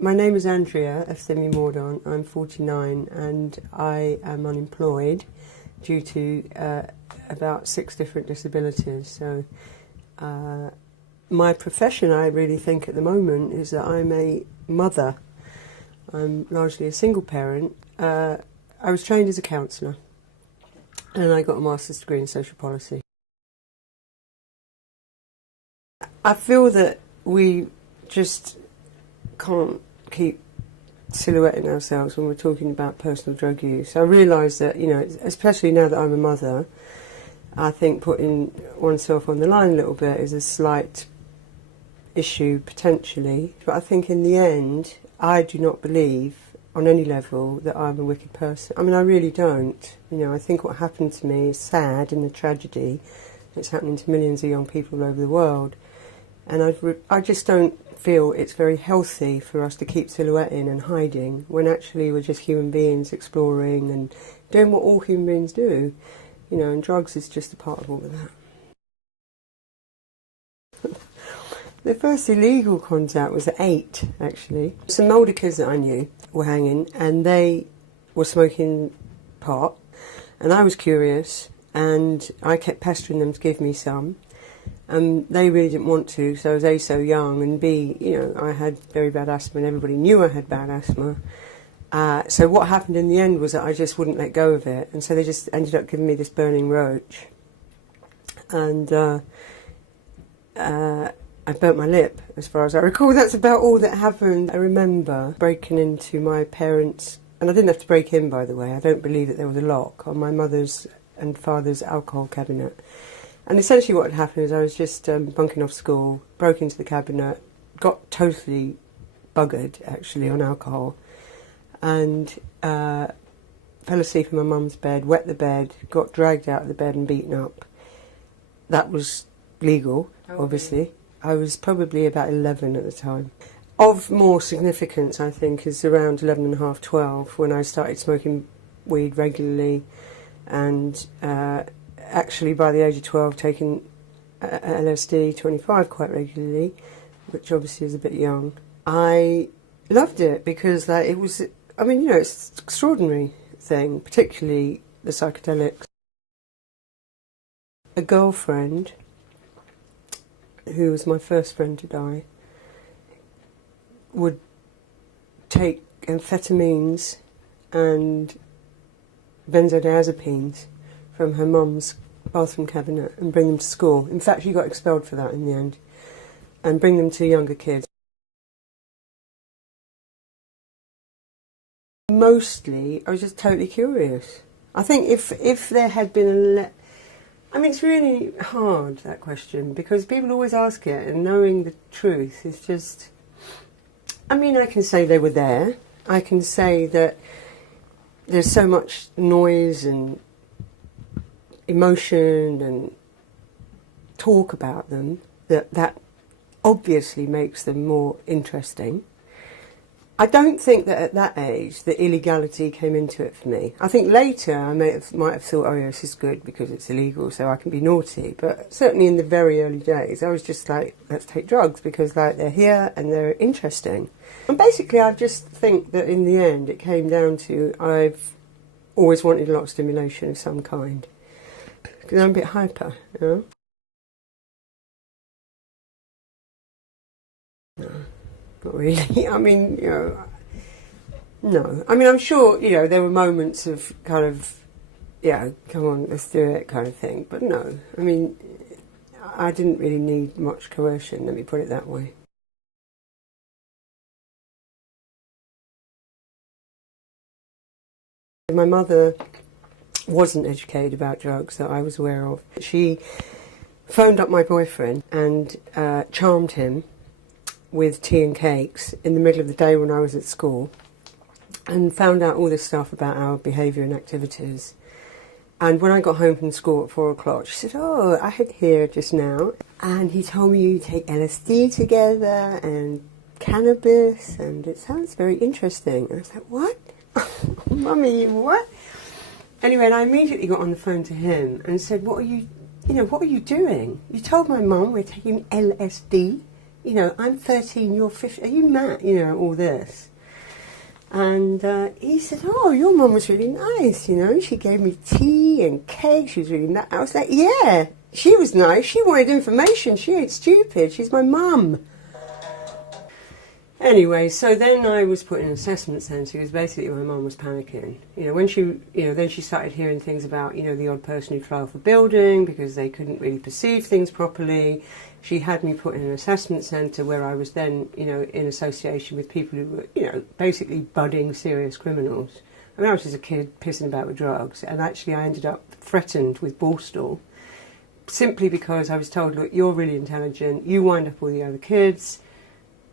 My name is Andria, Mordon. I'm 49 and I am unemployed due to about 6 different disabilities. So my profession, I really think at the moment, is that I'm a mother. I'm largely a single parent. I was trained as a counsellor and I got a master's degree in social policy. I feel that we just can't keep silhouetting ourselves when we're talking about personal drug use. I realise that, you know, especially now that I'm a mother, I think putting oneself on the line a little bit is a slight issue potentially. But I think in the end, I do not believe on any level that I'm a wicked person. I mean, I really don't. You know, I think what happened to me is sad and a tragedy. It's happening to millions of young people all over the world. And I just don't feel it's very healthy for us to keep silhouetting and hiding when actually we're just human beings exploring and doing what all human beings do. You know, and drugs is just a part of all of that. The first illegal contact was at 8, actually. Some older kids that I knew were hanging and they were smoking pot, and I was curious and I kept pestering them to give me some. They really didn't want to, so I was A, so young, and B, you know, I had very bad asthma and everybody knew I had bad asthma. So what happened in the end was that I just wouldn't let go of it, and so they just ended up giving me this burning roach. And I burnt my lip, as far as I recall. That's about all that happened. I remember breaking into my parents', and I didn't have to break in, by the way. I don't believe that there was a lock on my mother's and father's alcohol cabinet. And essentially what had happened is I was just bunking off school, broke into the cabinet, got totally buggered, actually, on alcohol, and fell asleep in my mum's bed, wet the bed, got dragged out of the bed and beaten up. That was legal, obviously. I was probably about 11 at the time. Of more significance, I think, is around 11 and a half, 12, when I started smoking weed regularly and actually by the age of 12 taking LSD 25 quite regularly, which obviously is a bit young. I loved it because it was, I mean, you know, it's an extraordinary thing, particularly the psychedelics. A girlfriend, who was my first friend to die, would take amphetamines and benzodiazepines from her mum's bathroom cabinet and bring them to school. In fact, she got expelled for that in the end, and bring them to younger kids. Mostly, I was just totally curious. I think if there had been I mean, it's really hard, that question, because people always ask it, and knowing the truth is just... I mean, I can say they were there. I can say that there's so much noise and emotion and talk about them that obviously makes them more interesting. I don't think that at that age the illegality came into it for me. I think later I might have thought, oh yeah, this is good because it's illegal, so I can be naughty. But certainly in the very early days, I was just like, let's take drugs because they're here and they're interesting. And basically, I just think that in the end, it came down to I've always wanted a lot of stimulation of some kind because I'm a bit hyper, you know. No. Not really. I mean, you know, no. I mean, I'm sure, you know, there were moments of kind of, yeah, come on, let's do it kind of thing. But no, I mean, I didn't really need much coercion, let me put it that way. My mother wasn't educated about drugs that I was aware of. She phoned up my boyfriend and charmed him with tea and cakes in the middle of the day when I was at school, and found out all this stuff about our behaviour and activities. And when I got home from school at 4 o'clock, she said, oh, I had here just now, and he told me you take LSD together and cannabis, and it sounds very interesting. And I was like, what? Mummy, what? Anyway, and I immediately got on the phone to him and said, what are you doing? You told my mum we're taking LSD you know, I'm 13, you're 15, are you mad? You know, all this. And he said, oh, your mum was really nice, you know, she gave me tea and cake, she was really nice. I was like, yeah, she was nice, she wanted information, she ain't stupid, she's my mum. Anyway, so then I was put in an assessment centre because basically my mum was panicking. You know, when she, you know, then she started hearing things about, you know, the odd person who tried for building because they couldn't really perceive things properly. She had me put in an assessment centre where I was then, you know, in association with people who were, you know, basically budding serious criminals. I mean, I was just a kid pissing about with drugs, and actually I ended up threatened with Borstal simply because I was told, look, you're really intelligent, you wind up all the other kids.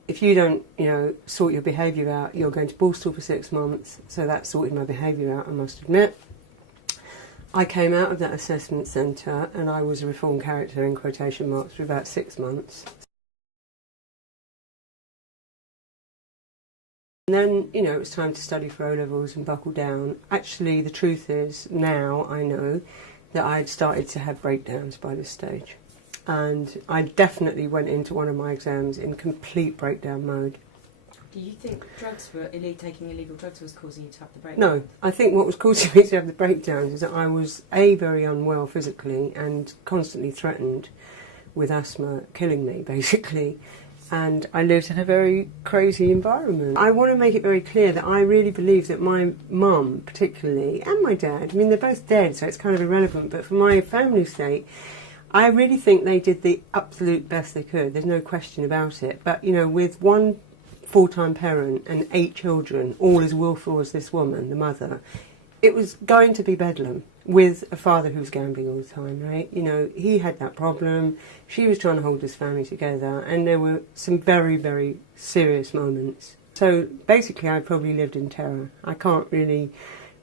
If you don't, you know, sort your behaviour out, you're going to Borstal for 6 months. So that sorted my behaviour out, I must admit. I came out of that assessment centre and I was a reformed character in quotation marks for about 6 months. And then, you know, it was time to study for O-levels and buckle down. Actually, the truth is, now I know that I'd started to have breakdowns by this stage. And I definitely went into one of my exams in complete breakdown mode. Do you think taking illegal drugs was causing you to have the breakdown? No, I think what was causing me to have the breakdowns is that I was very unwell physically and constantly threatened with asthma, killing me basically. And I lived in a very crazy environment. I want to make it very clear that I really believe that my mum particularly, and my dad, I mean they're both dead so it's kind of irrelevant, but for my family's sake, I really think they did the absolute best they could. There's no question about it. But, you know, with one full-time parent and 8 children, all as willful as this woman, the mother, it was going to be bedlam with a father who was gambling all the time, right? You know, he had that problem. She was trying to hold his family together. And there were some very, very serious moments. So basically, I probably lived in terror. I can't really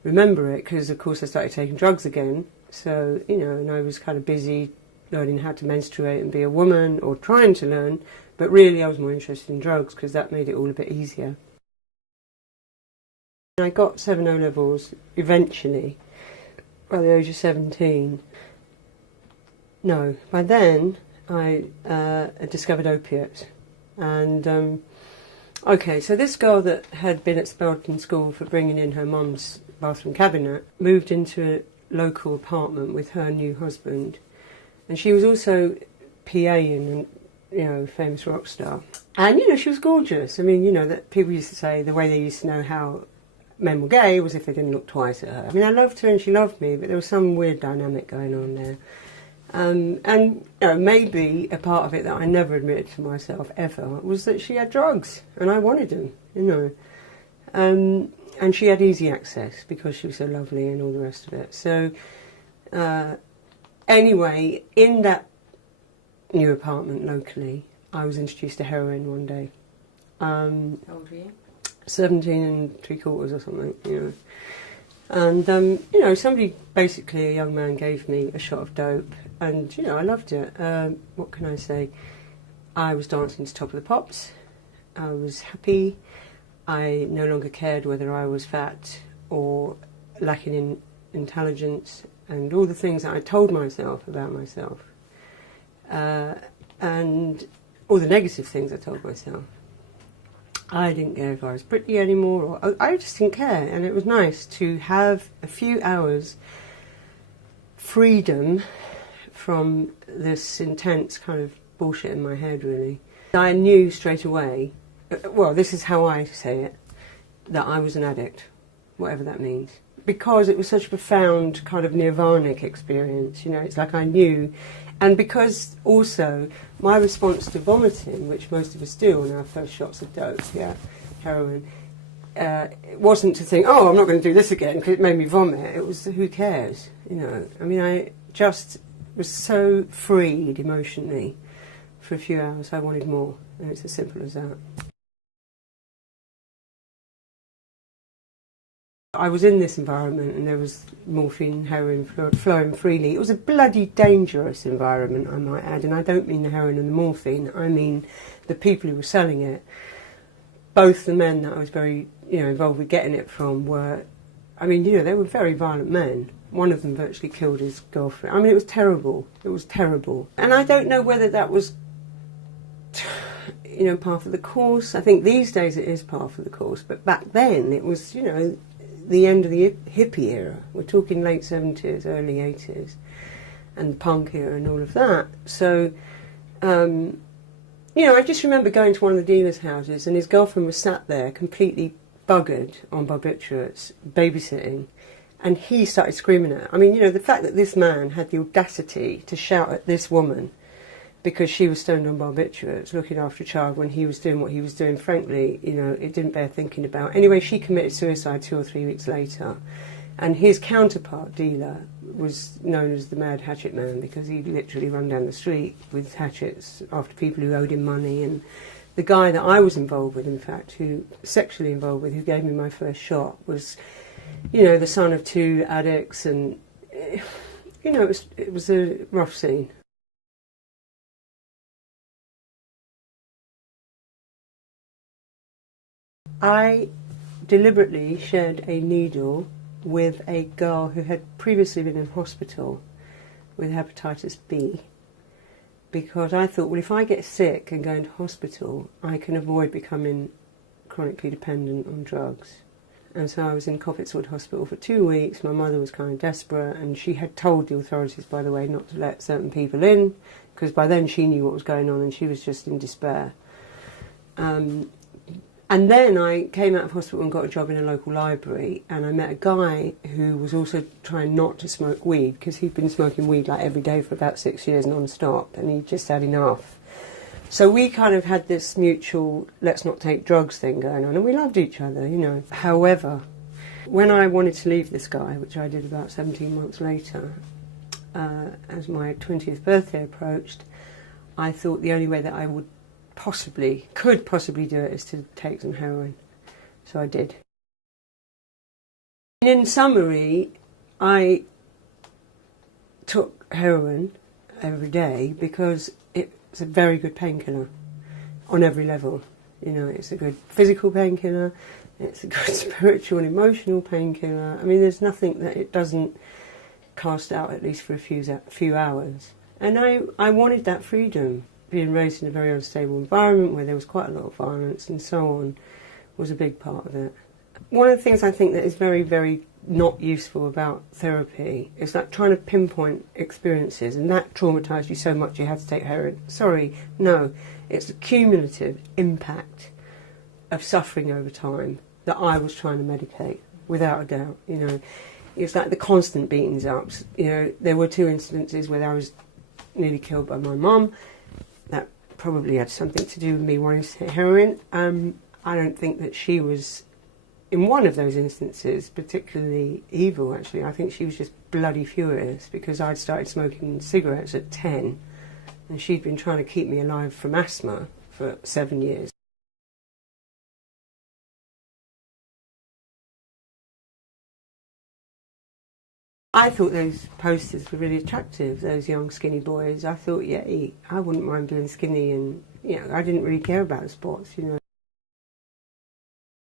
remember it because, of course, I started taking drugs again. So, you know, and I was kind of busy learning how to menstruate and be a woman, or trying to learn, but really I was more interested in drugs because that made it all a bit easier. I got 7 O-levels eventually, by the age of 17. No, by then I discovered opiates. And, okay, so this girl that had been expelled from school for bringing in her mum's bathroom cabinet moved into a local apartment with her new husband. And she was also PA in a, you know, famous rock star. And, you know, she was gorgeous. I mean, you know, that people used to say the way they used to know how men were gay was if they didn't look twice at her. I mean, I loved her and she loved me, but there was some weird dynamic going on there. And, you know, maybe a part of it that I never admitted to myself ever was that she had drugs and I wanted them, you know. And she had easy access because she was so lovely and all the rest of it. So, anyway, in that new apartment locally, I was introduced to heroin one day. How old were you? 17 3/4 or something, you know. And, you know, somebody, basically a young man, gave me a shot of dope and, you know, I loved it. What can I say? I was dancing to Top of the Pops. I was happy. I no longer cared whether I was fat or lacking in intelligence, and all the things that I told myself about myself, and all the negative things I told myself. I didn't care if I was pretty anymore, or I just didn't care, and it was nice to have a few hours freedom from this intense kind of bullshit in my head, really. I knew straight away, well, this is how I say it, that I was an addict, whatever that means. Because it was such a profound kind of nirvanic experience, you know, it's like I knew. And because also my response to vomiting, which most of us do on our first shots of dope, yeah, heroin, it wasn't to think, oh, I'm not going to do this again because it made me vomit. It was, who cares, you know. I mean, I just was so freed emotionally for a few hours. I wanted more, and it's as simple as that. I was in this environment and there was morphine, heroin flowing freely. It was a bloody dangerous environment, I might add, and I don't mean the heroin and the morphine, I mean the people who were selling it. Both the men that I was very, you know, involved with getting it from were, I mean, you know, they were very violent men. One of them virtually killed his girlfriend. I mean, it was terrible. It was terrible. And I don't know whether that was you know, par for the course. I think these days it is par for the course, but back then it was, you know, the end of the hippie era. We're talking late 70s, early 80s, and punk era and all of that. So, you know, I just remember going to one of the dealers' houses and his girlfriend was sat there completely buggered on barbiturates, babysitting, and he started screaming at her. I mean, you know, the fact that this man had the audacity to shout at this woman because she was stoned on barbiturates, looking after a child when he was doing what he was doing, frankly, you know, it didn't bear thinking about. Anyway, she committed suicide 2 or 3 weeks later, and his counterpart, dealer, was known as the Mad Hatchet Man because he'd literally run down the street with hatchets after people who owed him money. And the guy that I was involved with, in fact, sexually involved with, who gave me my first shot, was, you know, the son of 2 addicts, and, you know, it was a rough scene. I deliberately shared a needle with a girl who had previously been in hospital with hepatitis B, because I thought, well, if I get sick and go into hospital, I can avoid becoming chronically dependent on drugs. And so I was in Coppetswood Hospital for 2 weeks. My mother was kind of desperate, and she had told the authorities, by the way, not to let certain people in, because by then she knew what was going on and she was just in despair. And then I came out of hospital and got a job in a local library, and I met a guy who was also trying not to smoke weed, because he'd been smoking weed like every day for about 6 years non-stop, and he just had enough. So we kind of had this mutual let's not take drugs thing going on, and we loved each other, you know. However, when I wanted to leave this guy, which I did about 17 months later, as my 20th birthday approached, I thought the only way that I could possibly do it is to take some heroin. So I did. In summary, I took heroin every day because it's a very good painkiller on every level. You know, it's a good physical painkiller, it's a good spiritual and emotional painkiller. I mean, there's nothing that it doesn't cast out, at least for a few hours. And I wanted that freedom. Being raised in a very unstable environment where there was quite a lot of violence and so on was a big part of it. One of the things I think that is very, very not useful about therapy is like trying to pinpoint experiences, and that traumatised you so much you had to take heroin. Sorry, no. It's the cumulative impact of suffering over time that I was trying to medicate, without a doubt. You know, it's like the constant beatings ups. You know, there were 2 instances where I was nearly killed by my mum. That probably had something to do with me wanting to take heroin. I don't think that she was, in one of those instances, particularly evil, actually. I think she was just bloody furious because I'd started smoking cigarettes at 10 and she'd been trying to keep me alive from asthma for 7 years. I thought those posters were really attractive, those young skinny boys. I thought, yeah, I wouldn't mind being skinny, and, you know, I didn't really care about sports, you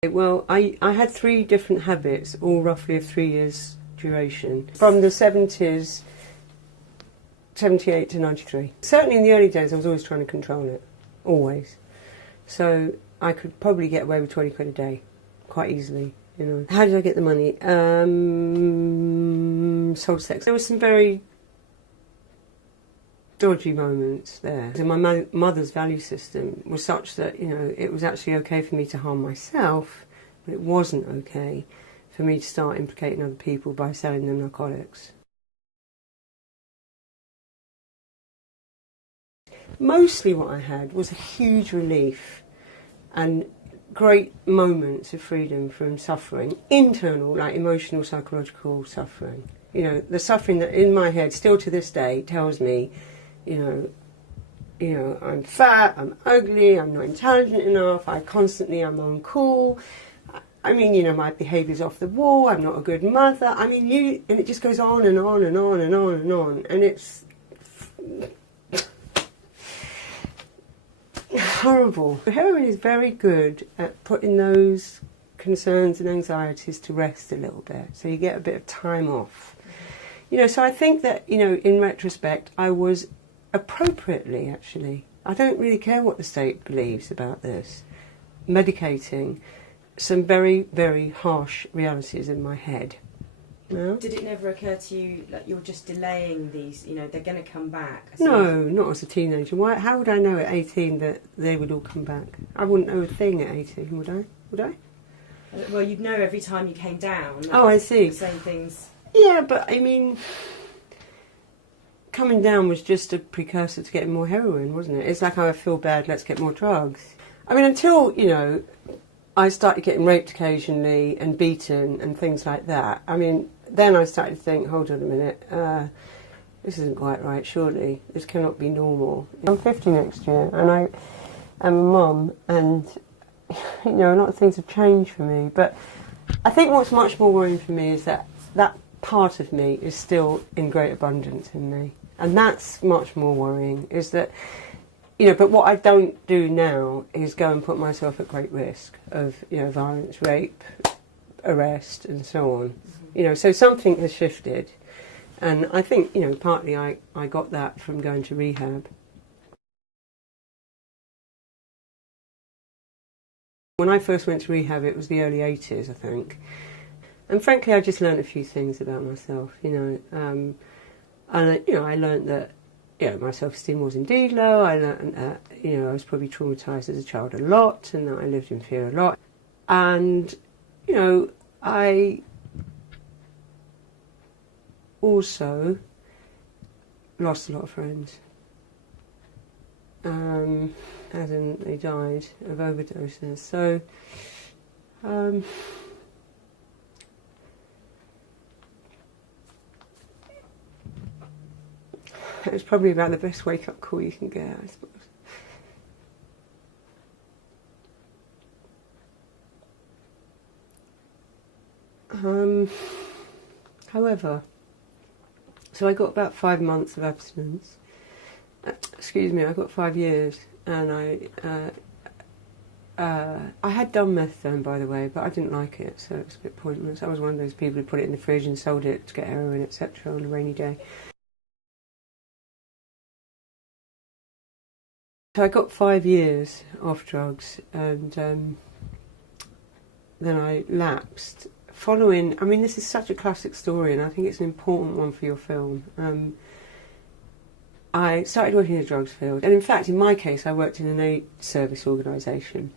know. Well, I had 3 different habits, all roughly of 3 years duration, from the 70s, 78 to 93. Certainly in the early days I was always trying to control it, always. So I could probably get away with 20 quid a day, quite easily. You know. How did I get the money? Sold sex. There were some very dodgy moments there. And my mother's value system was such that, you know, it was actually okay for me to harm myself, but it wasn't okay for me to start implicating other people by selling them narcotics. Mostly what I had was a huge relief and great moments of freedom from suffering, internal, like emotional, psychological suffering. You know, the suffering that in my head still to this day tells me, you know, I'm fat, I'm ugly, I'm not intelligent enough, I'm uncool. I mean, you know, my behaviour's off the wall, I'm not a good mother. I mean, and it just goes on and on and on and on and on, and it's horrible. Heroin is very good at putting those concerns and anxieties to rest a little bit, so you get a bit of time off. You know, so I think that, you know, in retrospect, I was appropriately, actually, I don't really care what the state believes about this. Medicating some very, very harsh realities in my head. No? Did it never occur to you that you're just delaying these, you know, they're going to come back? No, not as a teenager. How would I know at 18 that they would all come back? I wouldn't know a thing at 18, would I? Would I? Well, you'd know every time you came down. Oh, I see. The same things. Yeah, but I mean, coming down was just a precursor to getting more heroin, wasn't it? It's like, oh, I feel bad, let's get more drugs. I mean, until, you know, I started getting raped occasionally and beaten and things like that. I mean, then I started to think, hold on a minute, this isn't quite right, surely. This cannot be normal. I'm 50 next year and I am a mum and, you know, a lot of things have changed for me. But I think what's much more worrying for me is that that part of me is still in great abundance in me. And that's much more worrying, is that, you know, but what I don't do now is go and put myself at great risk of, you know, violence, rape, arrest and so on. You know, so something has shifted, and I think, you know, partly I got that from going to rehab. When I first went to rehab, it was the early 80s, I think, and frankly, I just learned a few things about myself. You know, and you know, I learned that, you know, my self-esteem was indeed low. I learned that, you know, I was probably traumatised as a child a lot, and that I lived in fear a lot, and you know, I also lost a lot of friends, as in they died of overdoses. So it was probably about the best wake-up call you can get, I suppose. However, so I got about 5 months of abstinence. Excuse me, I got 5 years, and I had done methadone, by the way, but I didn't like it, so it was a bit pointless. I was one of those people who put it in the fridge and sold it to get heroin, etc. on a rainy day. So I got 5 years off drugs, and then I lapsed. Following, I mean, this is such a classic story, and I think it's an important one for your film. I started working in the drugs field, and in fact, in my case, I worked in an aid service organisation.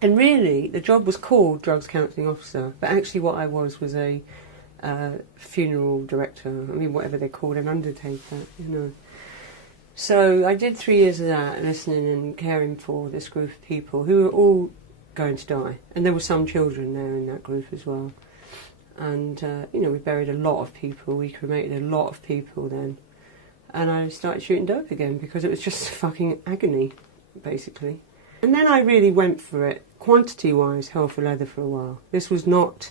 And really, the job was called Drugs Counselling Officer, but actually what I was a funeral director, I mean, whatever they're called, an undertaker, you know. So I did 3 years of that, listening and caring for this group of people who were all going to die, and there were some children there in that group as well. And you know, we buried a lot of people, we cremated a lot of people then, and I started shooting dope again because it was just fucking agony, basically. And then I really went for it, quantity-wise, hell for leather for a while. This was not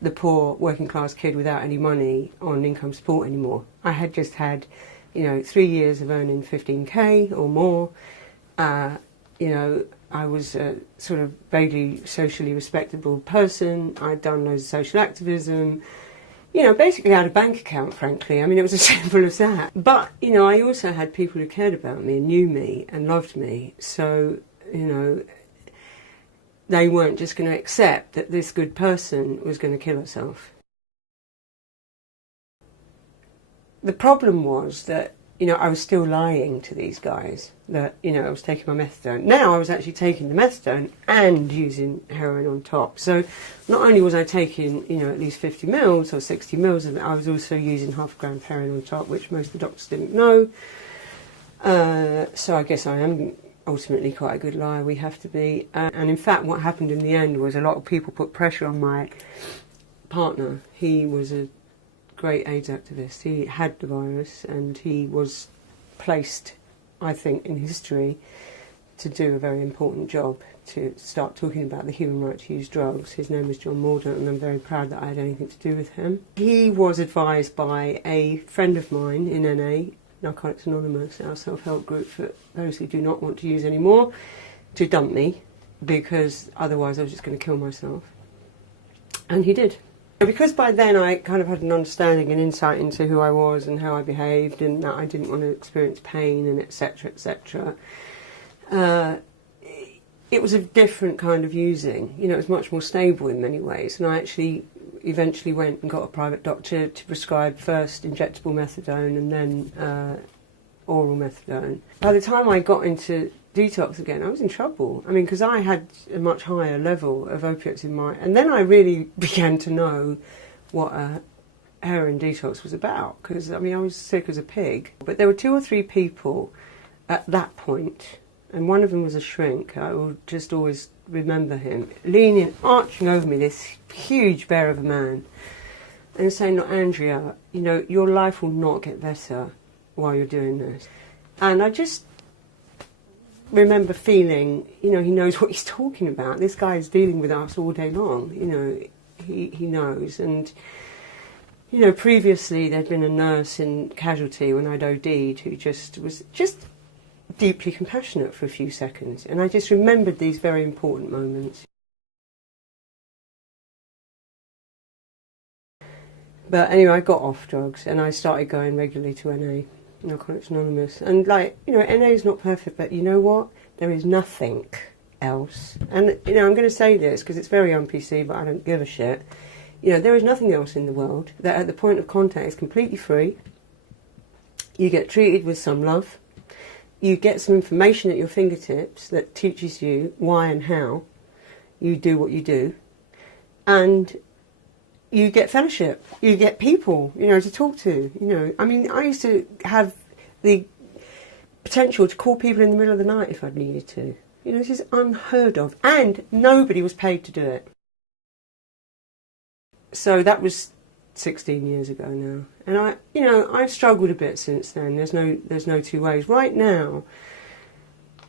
the poor working class kid without any money on income support anymore. I had just had, you know, 3 years of earning 15k or more. You know, I was a sort of vaguely socially respectable person. I'd done loads of social activism. You know, basically I had a bank account, frankly. I mean, it was as simple as that. But, you know, I also had people who cared about me and knew me and loved me. So, you know, they weren't just going to accept that this good person was going to kill herself. The problem was that, you know, I was still lying to these guys that, you know, I was taking my methadone. Now I was actually taking the methadone and using heroin on top. So not only was I taking, you know, at least 50 mils or 60 mils, and I was also using half a gram of heroin on top, which most of the doctors didn't know. So I guess I am ultimately quite a good liar, we have to be. And in fact, what happened in the end was a lot of people put pressure on my partner. He was a great AIDS activist. He had the virus, and he was placed, I think, in history to do a very important job, to start talking about the human right to use drugs. His name was John Mordaunt, and I'm very proud that I had anything to do with him. He was advised by a friend of mine in NA, Narcotics Anonymous, our self-help group for those who do not want to use anymore, to dump me, because otherwise I was just going to kill myself. And he did. Because by then I kind of had an understanding and insight into who I was and how I behaved, and that I didn't want to experience pain and etc., etc., was a different kind of using. You know, it was much more stable in many ways. And I actually eventually went and got a private doctor to prescribe first injectable methadone and then oral methadone. By the time I got into detox again, I was in trouble. I mean, because I had a much higher level of opiates in my... And then I really began to know what a heroin detox was about, because, I mean, I was sick as a pig. But there were 2 or 3 people at that point, and one of them was a shrink. I will just always remember him, leaning, arching over me, this huge bear of a man, and saying, "Look, Andria, you know, your life will not get better while you're doing this." And I just remember feeling, you know, he knows what he's talking about. This guy is dealing with us all day long, you know, he knows. And, you know, previously there'd been a nurse in casualty when I'd OD'd who was just deeply compassionate for a few seconds. And I just remembered these very important moments. But anyway, I got off drugs and I started going regularly to NA. Narcotics Anonymous, and like, you know, NA is not perfect, but you know what? There is nothing else. And you know, I'm going to say this because it's very un-PC, but I don't give a shit. You know, there is nothing else in the world that at the point of contact is completely free. You get treated with some love. You get some information at your fingertips that teaches you why and how you do what you do, and you get fellowship, you get people, you know, to talk to, you know. I mean, I used to have the potential to call people in the middle of the night if I'd needed to. You know, this is unheard of, and nobody was paid to do it. So that was 16 years ago now, and you know, I've struggled a bit since then. There's no two ways. Right now,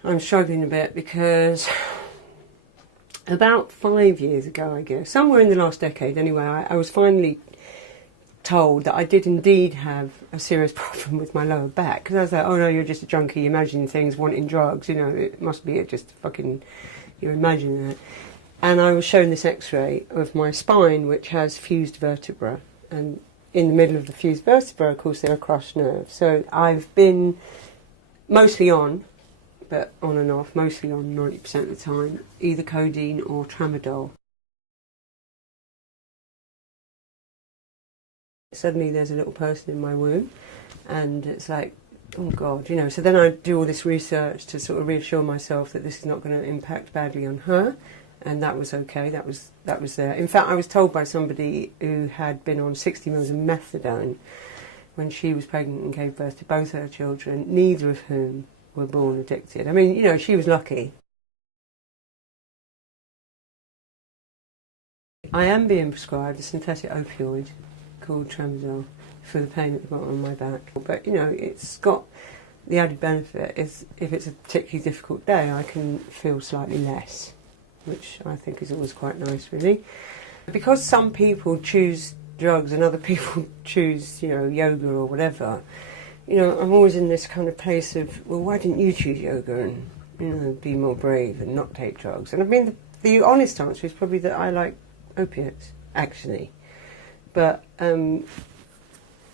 I'm struggling a bit because about 5 years ago, I guess, somewhere in the last decade anyway, I was finally told that I did indeed have a serious problem with my lower back. Because I was like, oh no, you're just a junkie, imagining things, wanting drugs, you know, it must be just fucking, you're imagining it. And I was shown this x-ray of my spine, which has fused vertebra. And in the middle of the fused vertebra, of course, there are crushed nerves. So I've been mostly on, but on and off, mostly on 90% of the time, either codeine or tramadol. Suddenly there's a little person in my womb, and it's like, oh God, you know. So then I do all this research to sort of reassure myself that this is not going to impact badly on her, and that was okay, that was there. In fact, I was told by somebody who had been on 60 mils of methadone when she was pregnant and gave birth to both her children, neither of whom were born addicted. I mean, you know, she was lucky. I am being prescribed a synthetic opioid called tramadol for the pain at the bottom of my back. But, you know, it's got the added benefit is if it's a particularly difficult day, I can feel slightly less, which I think is always quite nice, really. Because some people choose drugs and other people choose, you know, yoga or whatever, you know, I'm always in this kind of place of, well, why didn't you choose yoga and, you know, be more brave and not take drugs? And I mean, the honest answer is probably that I like opiates, actually. But, you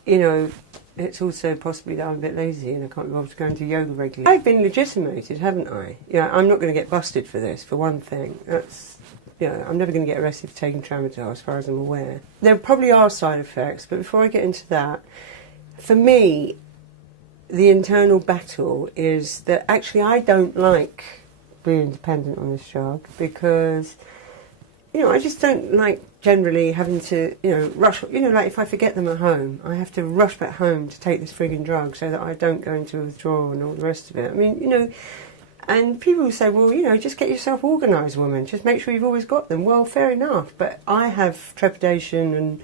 know, it's also possibly that I'm a bit lazy and I can't be bothered to go into yoga regularly. I've been legitimated, haven't I? You know, I'm not going to get busted for this, for one thing. That's, you know, I'm never going to get arrested for taking tramadol, as far as I'm aware. There probably are side effects, but before I get into that, for me, the internal battle is that actually I don't like being dependent on this drug because, you know, I just don't like generally having to, you know, rush, you know, like if I forget them at home, I have to rush back home to take this frigging drug so that I don't go into a withdrawal and all the rest of it. I mean, you know, and people say, well, you know, just get yourself organised, woman, just make sure you've always got them. Well, fair enough, but I have trepidation and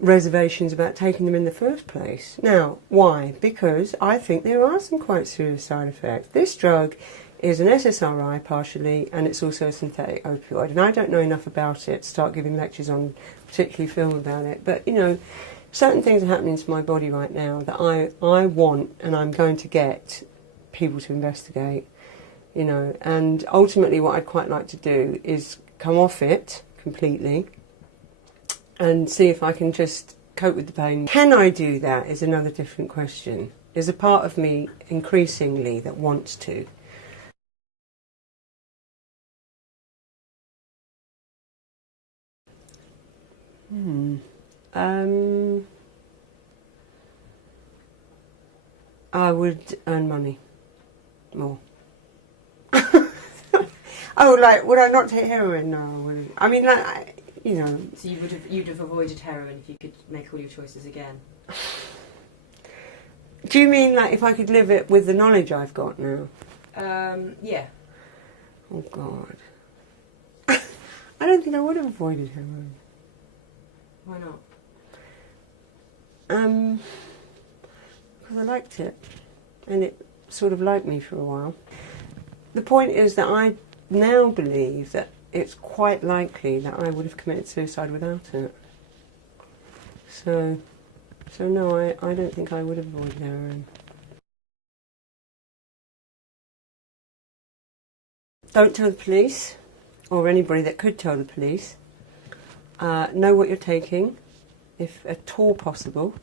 reservations about taking them in the first place. Now, why? Because I think there are some quite serious side effects. This drug is an SSRI partially, and it's also a synthetic opioid, and I don't know enough about it to start giving lectures on, particularly film about it, but, you know, certain things are happening to my body right now that I want and I'm going to get people to investigate, you know, and ultimately what I'd quite like to do is come off it completely and see if I can just cope with the pain. Can I do that is another different question. There's a part of me increasingly that wants to. I would earn money more. Oh, like, would I not take heroin? No, I wouldn't. I mean, like, you know. So you'd have avoided heroin if you could make all your choices again? Do you mean, like, if I could live it with the knowledge I've got now? Yeah. Oh, God. I don't think I would have avoided heroin. Why not? Because I liked it. And it sort of liked me for a while. The point is that I now believe that it's quite likely that I would have committed suicide without it. So no, I don't think I would have avoided heroin. Don't tell the police, or anybody that could tell the police. Know what you're taking, if at all possible.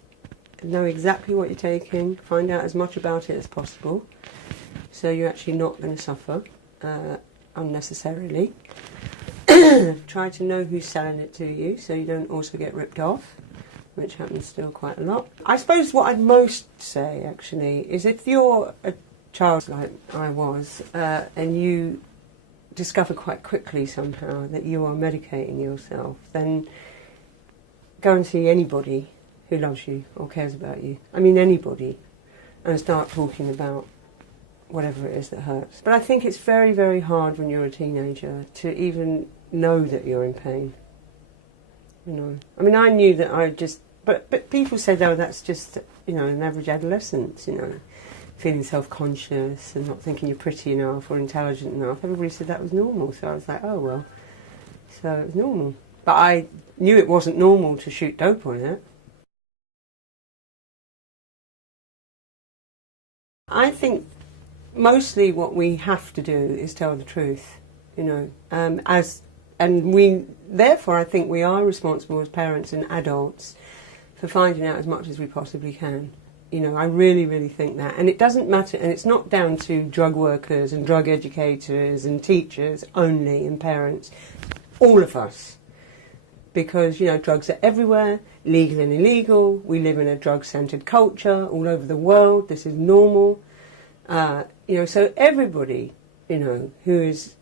Know exactly what you're taking, find out as much about it as possible, so you're actually not going to suffer unnecessarily. Try to know who's selling it to you, so you don't also get ripped off, which happens still quite a lot. I suppose what I'd most say, actually, is if you're a child like I was, and you discover quite quickly somehow that you are medicating yourself, then go and see anybody who loves you or cares about you. I mean, anybody, and start talking about whatever it is that hurts. But I think it's very, very hard when you're a teenager to even know that you're in pain. You know, I mean, I knew that I just, but people said, oh, that's just, you know, an average adolescent, you know, feeling self-conscious and not thinking you're pretty enough or intelligent enough. Everybody said that was normal, so I was like, oh, well, so it was normal. But I knew it wasn't normal to shoot dope on it. I think mostly what we have to do is tell the truth, you know, and we, therefore I think we are responsible as parents and adults for finding out as much as we possibly can. You know, I really, really think that. And it doesn't matter, and it's not down to drug workers and drug educators and teachers only and parents, all of us. Because, you know, drugs are everywhere, legal and illegal. We live in a drug-centred culture all over the world. This is normal. You know, so everybody, you know, who is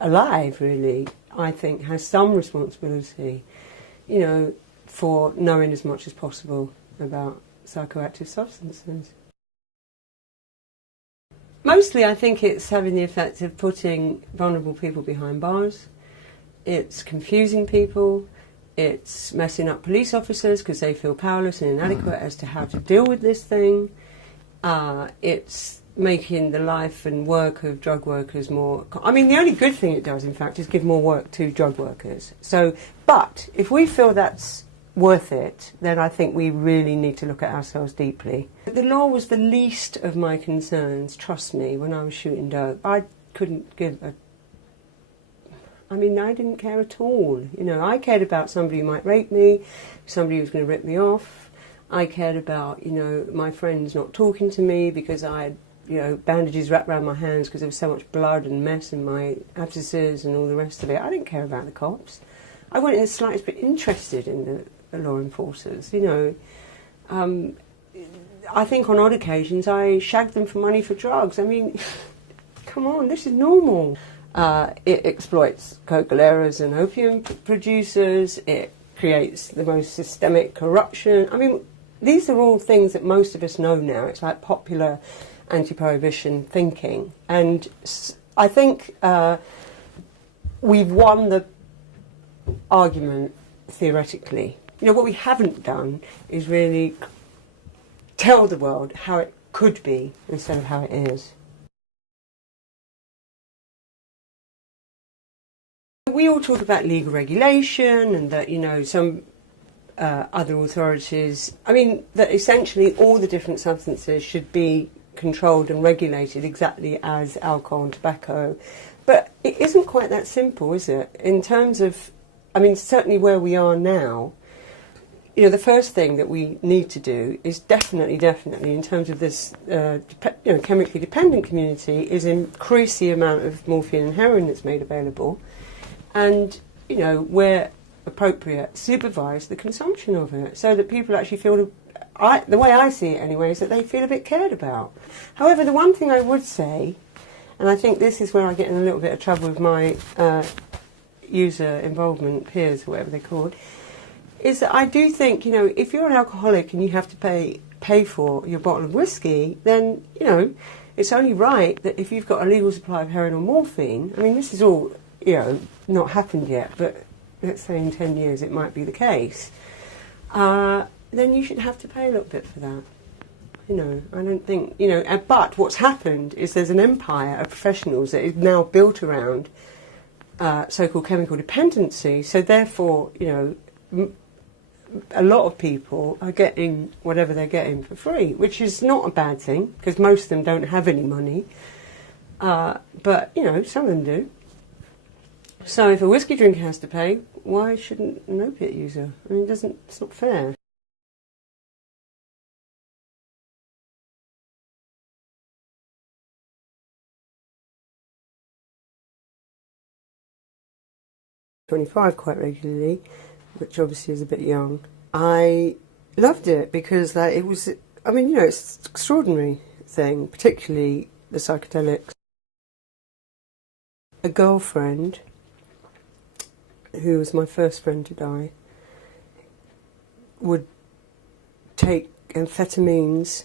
alive, really, I think, has some responsibility, you know, for knowing as much as possible about psychoactive substances. Mostly, I think it's having the effect of putting vulnerable people behind bars. It's confusing people. It's messing up police officers because they feel powerless and inadequate as to how to deal with this thing. It's making the life and work of drug workers more... I mean, the only good thing it does, in fact, is give more work to drug workers. So, but if we feel that's worth it, then I think we really need to look at ourselves deeply. The law was the least of my concerns, trust me, when I was shooting dope. I couldn't give a... I mean, I didn't care at all. You know, I cared about somebody who might rape me, somebody who was going to rip me off. I cared about, you know, my friends not talking to me because I had, you know, bandages wrapped around my hands because there was so much blood and mess in my abscesses and all the rest of it. I didn't care about the cops. I wasn't in the slightest bit interested in the law enforcers, you know. I think on odd occasions I shagged them for money for drugs. I mean, come on, this is normal. It exploits cocaleiras and opium producers. It creates the most systemic corruption. I mean, these are all things that most of us know now. It's like popular anti-prohibition thinking. And I think we've won the argument theoretically. You know, what we haven't done is really tell the world how it could be instead of how it is. We all talk about legal regulation and that, you know, some other authorities, I mean, that essentially all the different substances should be controlled and regulated exactly as alcohol and tobacco. But it isn't quite that simple, is it? In terms of, I mean, certainly where we are now, you know, the first thing that we need to do is definitely, in terms of this you know, chemically dependent community, is increase the amount of morphine and heroin that's made available. And, you know, where appropriate, supervise the consumption of it so that people actually feel, the way I see it anyway, is that they feel a bit cared about. However, the one thing I would say, and I think this is where I get in a little bit of trouble with my user involvement peers, or whatever they're called, is that I do think, you know, if you're an alcoholic and you have to pay for your bottle of whiskey, then, you know, it's only right that if you've got a legal supply of heroin or morphine, I mean, this is all, you know, not happened yet, but let's say in 10 years it might be the case, then you should have to pay a little bit for that. You know, I don't think, you know, but what's happened is there's an empire of professionals that is now built around so-called chemical dependency, so therefore, you know, a lot of people are getting whatever they're getting for free, which is not a bad thing, because most of them don't have any money, but, you know, some of them do. So if a whiskey drinker has to pay, why shouldn't an opiate user? I mean, it's not fair. ...25 quite regularly, which obviously is a bit young. I loved it because it was, I mean, you know, it's an extraordinary thing, particularly the psychedelics. A girlfriend, who was my first friend to die, would take amphetamines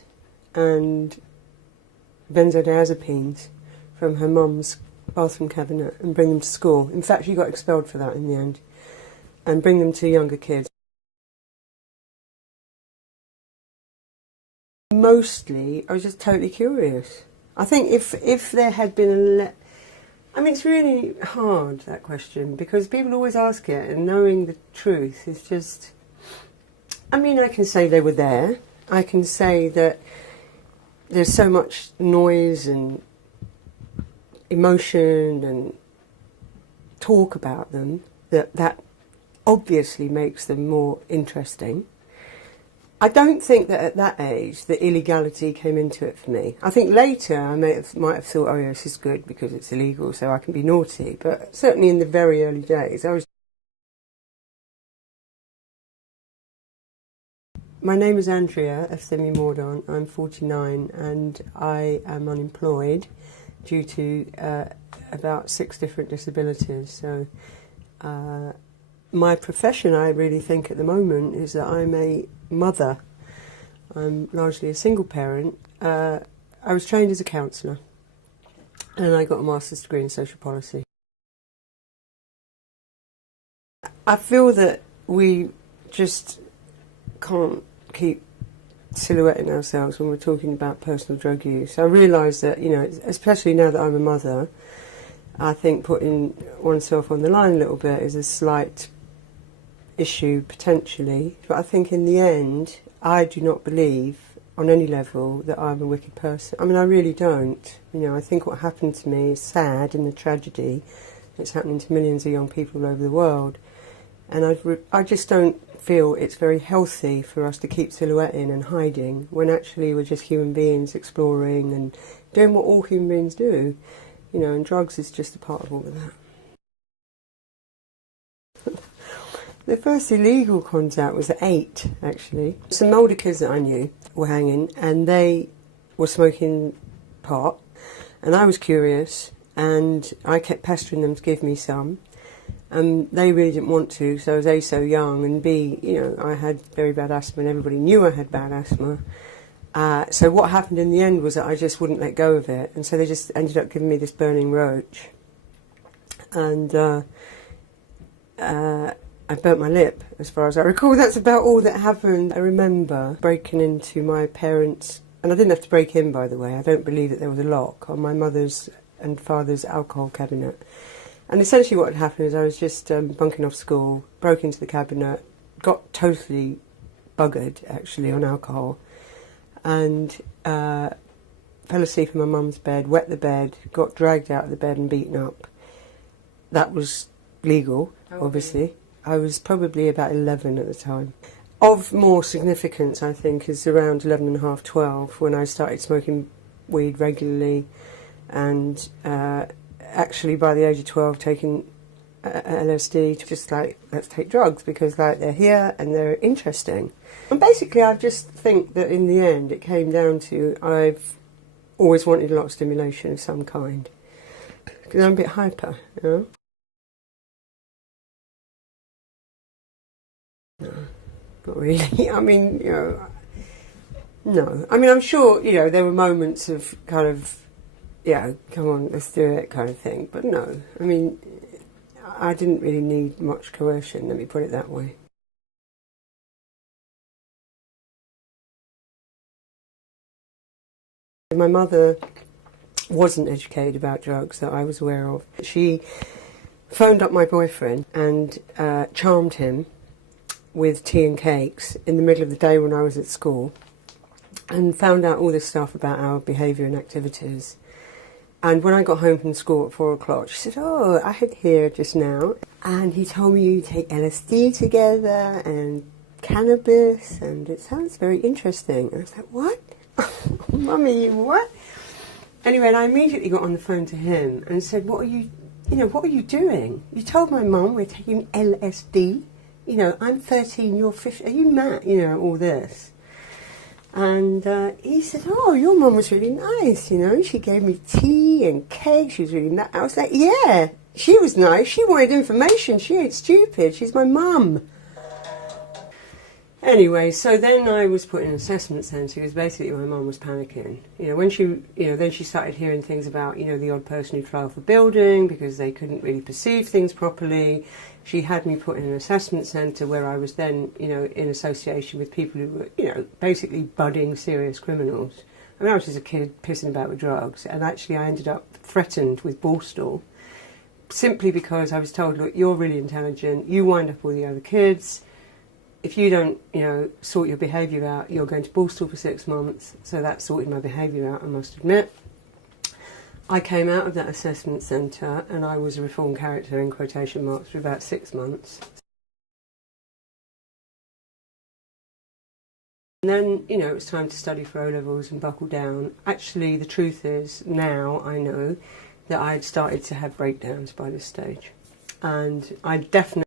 and benzodiazepines from her mum's bathroom cabinet and bring them to school. In fact, she got expelled for that in the end, and bring them to younger kids. Mostly, I was just totally curious. I think if there had been I mean, it's really hard, that question, because people always ask it, and knowing the truth is just... I mean, I can say they were there. I can say that there's so much noise and emotion and talk about them that obviously makes them more interesting. I don't think that at that age the illegality came into it for me. I think later I might have thought, oh yeah, this is good because it's illegal, so I can be naughty. But certainly in the very early days, I was... My name is Andria, Mordaunt. I'm 49 and I am unemployed due to about 6 different disabilities. So my profession, I really think at the moment, is that I'm a mother. I'm largely a single parent. I was trained as a counsellor and I got a master's degree in social policy. I feel that we just can't keep silhouetting ourselves when we're talking about personal drug use. I realise that, you know, especially now that I'm a mother, I think putting oneself on the line a little bit is a slight issue potentially, but I think in the end I do not believe on any level that I'm a wicked person. I mean, I really don't. You know, I think what happened to me is sad and a tragedy. It's happening to millions of young people all over the world, and I just don't feel it's very healthy for us to keep silhouetting and hiding when actually we're just human beings exploring and doing what all human beings do. You know, and drugs is just a part of all of that. The first illegal contact was at 8, actually. Some older kids that I knew were hanging, and they were smoking pot, and I was curious, and I kept pestering them to give me some, and they really didn't want to, so I was A, so young, and B, you know, I had very bad asthma, and everybody knew I had bad asthma. So what happened in the end was that I just wouldn't let go of it, and so they just ended up giving me this burning roach. And I burnt my lip, as far as I recall. That's about all that happened. I remember breaking into my parents', and I didn't have to break in, by the way. I don't believe that there was a lock on my mother's and father's alcohol cabinet. And essentially what had happened is I was just bunking off school, broke into the cabinet, got totally buggered, actually, on alcohol, and fell asleep in my mum's bed, wet the bed, got dragged out of the bed and beaten up. That was legal, obviously. I was probably about 11 at the time. Of more significance, I think, is around 11 and a half, 12, when I started smoking weed regularly, and actually by the age of 12 taking LSD, just like, let's take drugs because like they're here and they're interesting. And basically I just think that in the end it came down to I've always wanted a lot of stimulation of some kind. Because I'm a bit hyper, you know? No, not really. I mean, you know, no. I mean, I'm sure, you know, there were moments of kind of, yeah, come on, let's do it kind of thing. But no, I mean, I didn't really need much coercion, let me put it that way. My mother wasn't educated about drugs that I was aware of. She phoned up my boyfriend and charmed him with tea and cakes in the middle of the day when I was at school, and found out all this stuff about our behaviour and activities. And when I got home from school at 4 o'clock, she said, oh, I had here just now, and he told me you take LSD together and cannabis, and it sounds very interesting. And I was like, what? Mummy, what? Anyway, and I immediately got on the phone to him and said, what are you doing? You told my mum we're taking LSD. You know, I'm 13, you're 15, are you mad? You know, all this. And he said, oh, your mum was really nice, you know, she gave me tea and cake, she was really nice. I was like, yeah, she was nice, she wanted information, she ain't stupid, she's my mum. Anyway, so then I was put in an assessment centre because basically my mum was panicking. You know, when she, you know, then she started hearing things about, you know, the odd person who'd fly off a building because they couldn't really perceive things properly. She had me put in an assessment centre where I was then, you know, in association with people who were, you know, basically budding serious criminals. I mean, I was just a kid pissing about with drugs, and actually I ended up threatened with Borstal simply because I was told, look, you're really intelligent, you wind up all the other kids. If you don't, you know, sort your behaviour out, you're going to Borstal for 6 months. So that sorted my behaviour out, I must admit. I came out of that assessment centre and I was a reformed character in quotation marks for about 6 months. And then, you know, it was time to study for O-levels and buckle down. Actually, the truth is, now I know that I had started to have breakdowns by this stage. And I definitely